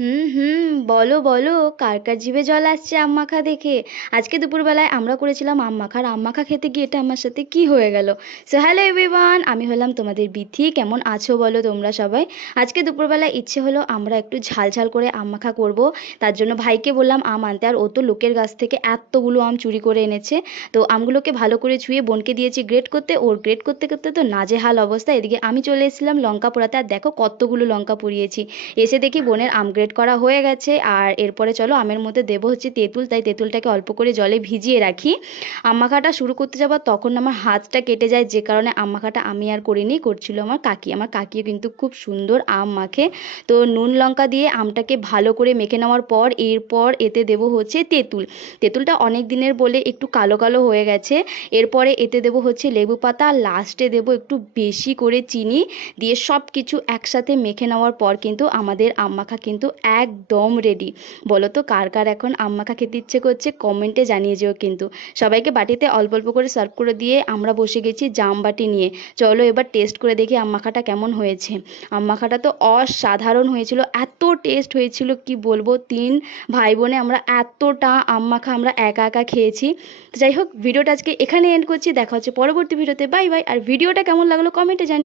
বলো বলো। কার কার জিভে জল আসছে আম মাখা দেখে। আজকে দুপুরবেলায় আমরা করেছিলাম আম মাখা, আর আম মাখা খেতে গিয়ে এটা আমার সাথে কি হয়ে গেল। সো হ্যালো এভরিওয়ান, আমি হলাম তোমাদের বিথি। কেমন আছো বলো তোমরা সবাই। আজকে দুপুরবেলায় ইচ্ছে হলো আমরা একটু ঝাল ঝাল করে আম মাখা করব। তার জন্য ভাইকে বললাম আম আনতে, আর ও তো লোকের গাছ থেকে এতগুলো আম চুরি করে এনেছে। তো আমগুলোকে ভালো করে ছুঁয়ে বোনকে দিয়েছি গ্রেট করতে, ওর গ্রেট করতে করতে তো নাজেহাল অবস্থা। এদিকে আমি চলে এসেছিলাম লঙ্কা পোড়াতে, আর দেখো কতগুলো লঙ্কা পুড়িয়েছি। এসে দেখি বোনের আম গ্রেড করা হয়ে গেছে, আর এরপরে চলো আমের মধ্যে দেবো হচ্ছে তেঁতুল, তাই তেঁতুলটাকে অল্প করে জলে ভিজিয়ে রাখি। আম মাখাটা শুরু করতে যাবার তখন আমার হাতটা কেটে যায়, যে কারণে আম মাখাটা আমি আর করিনি, করছিল আমার কাকিও কিন্তু খুব সুন্দর আম মাখে। তো নুন লঙ্কা দিয়ে আমটাকে ভালো করে মেখে নেওয়ার পর এরপর এতে দেবো হচ্ছে তেঁতুল। তেঁতুলটা অনেক দিনের বলে একটু কালো কালো হয়ে গেছে। এরপরে এতে দেবো হচ্ছে লেবু পাতা, আর লাস্টে দেবো একটু বেশি করে চিনি দিয়ে সব কিছু একসাথে মেখে নেওয়ার পর কিন্তু আমাদের আম মাখা কিন্তু একদম রেডি। বলো তো কার কার এখন আম মাখা খেতে ইচ্ছে করছে, কমেন্টে জানিয়ে যেও কিন্তু। সবাইকে বাটিতে অল্প অল্প করে সার্ভ করে দিয়ে আমরা বসে গেছি জাম বাটি নিয়ে। চলো এবার টেস্ট করে দেখি আম মাখাটা কেমন হয়েছে। আম মাখাটা তো অসাধারণ হয়েছিল, এত টেস্ট হয়েছিল কি বলবো। তিন ভাই বোনে আমরা এতটা আম মাখা আমরা একা একা খেয়েছি। তো যাই হোক, ভিডিওটা আজকে এখানে এন্ড করছি, দেখা হচ্ছে পরবর্তী ভিডিওতে। Bye bye. আর ভিডিওটা কেমন লাগলো কমেন্টে জানিয়ে